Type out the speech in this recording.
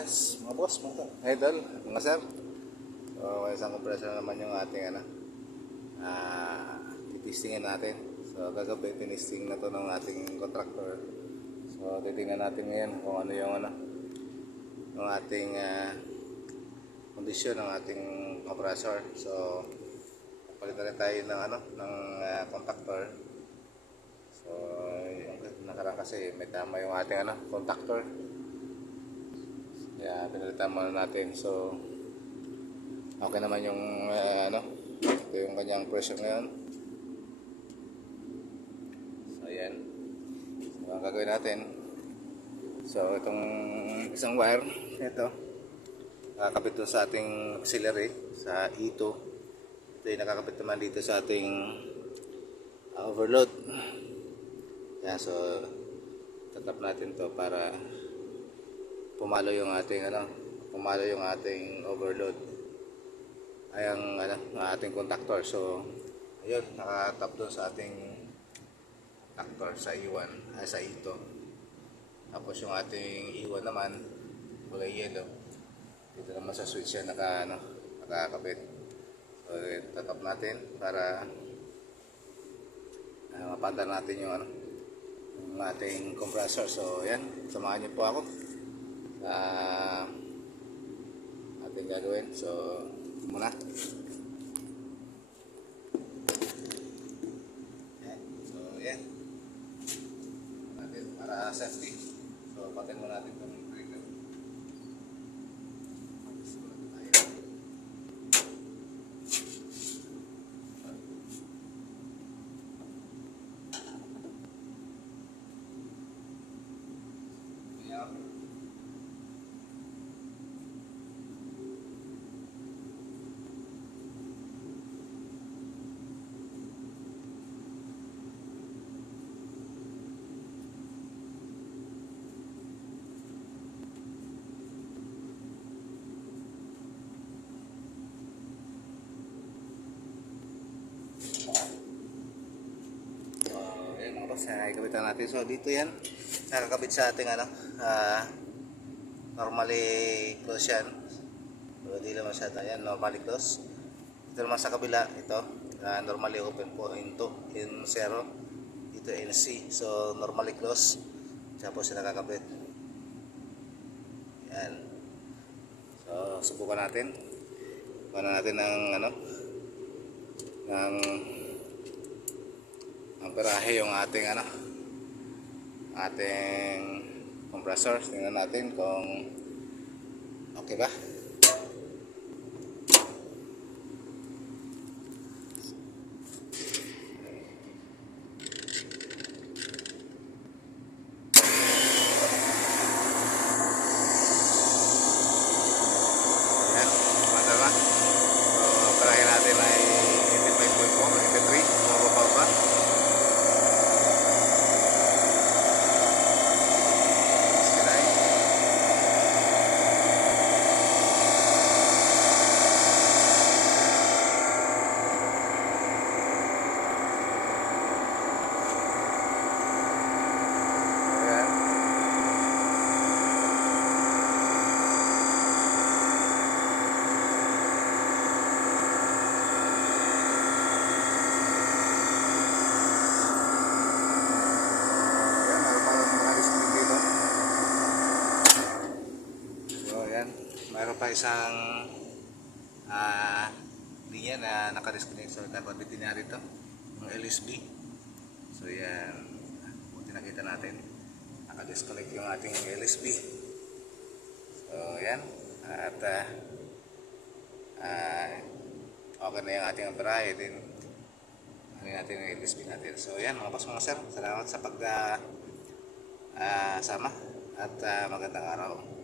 Yes, mga boss, mga idol, mga sir. So, isang compressor naman yung ating titistingin natin. So, kagabi tinisting na to ng ating contractor. So, titingnan natin ngayon kung ano yung ating kondisyon ng ating compressor. So, palitan rin tayo ng contactor. So, yung nakaraan kasi may tama yung ating contactor. Kaya pinalitan muna natin. So okay naman yung ito yung kanyang pressure ngayon. So ayan. So ang gagawin natin, so itong isang wire ito nakakabit sa ating auxiliary sa E2. Ito yung nakakabit naman dito sa ating overload. Yan, so tatap natin to para pumalo yung ating overload ay ang ating contactor. So ayun, nakatap doon sa ating contactor sa E1 ay sa E2. Tapos yung ating E1 naman kulay yellow, dito naman sa switch yan nakakabit. So tatap natin para mapanda natin yung ating compressor. So yan, samahan niyo po ako ating gagawin. So muna yan. So yan natin para safety. So patin mo natin itong breaker. Ikabitan natin. So dito yan nakakabit sa ating normally close yan. So hindi naman siya yan normally close. Ito naman sa kabila, ito normally open po in 0, dito NC. So normally close, tapos siya nakakabit yan. So subukan natin ng amperahe yung ating compressor. Tingnan natin kung okay ba. Ayan, mata ba? So amperahe natin ay 85.4, 83, mababa ba? Mayroon pa isang linya na naka-disconnect. So nakonectin niya rito yung LSB. So yan, buti nakita natin naka-disconnect yung ating LSB. So yan, at okay na yung ating amperahe din. Ano natin yung LSB natin. So yan mga boss, mga sir, salamat sa sama at magandang araw.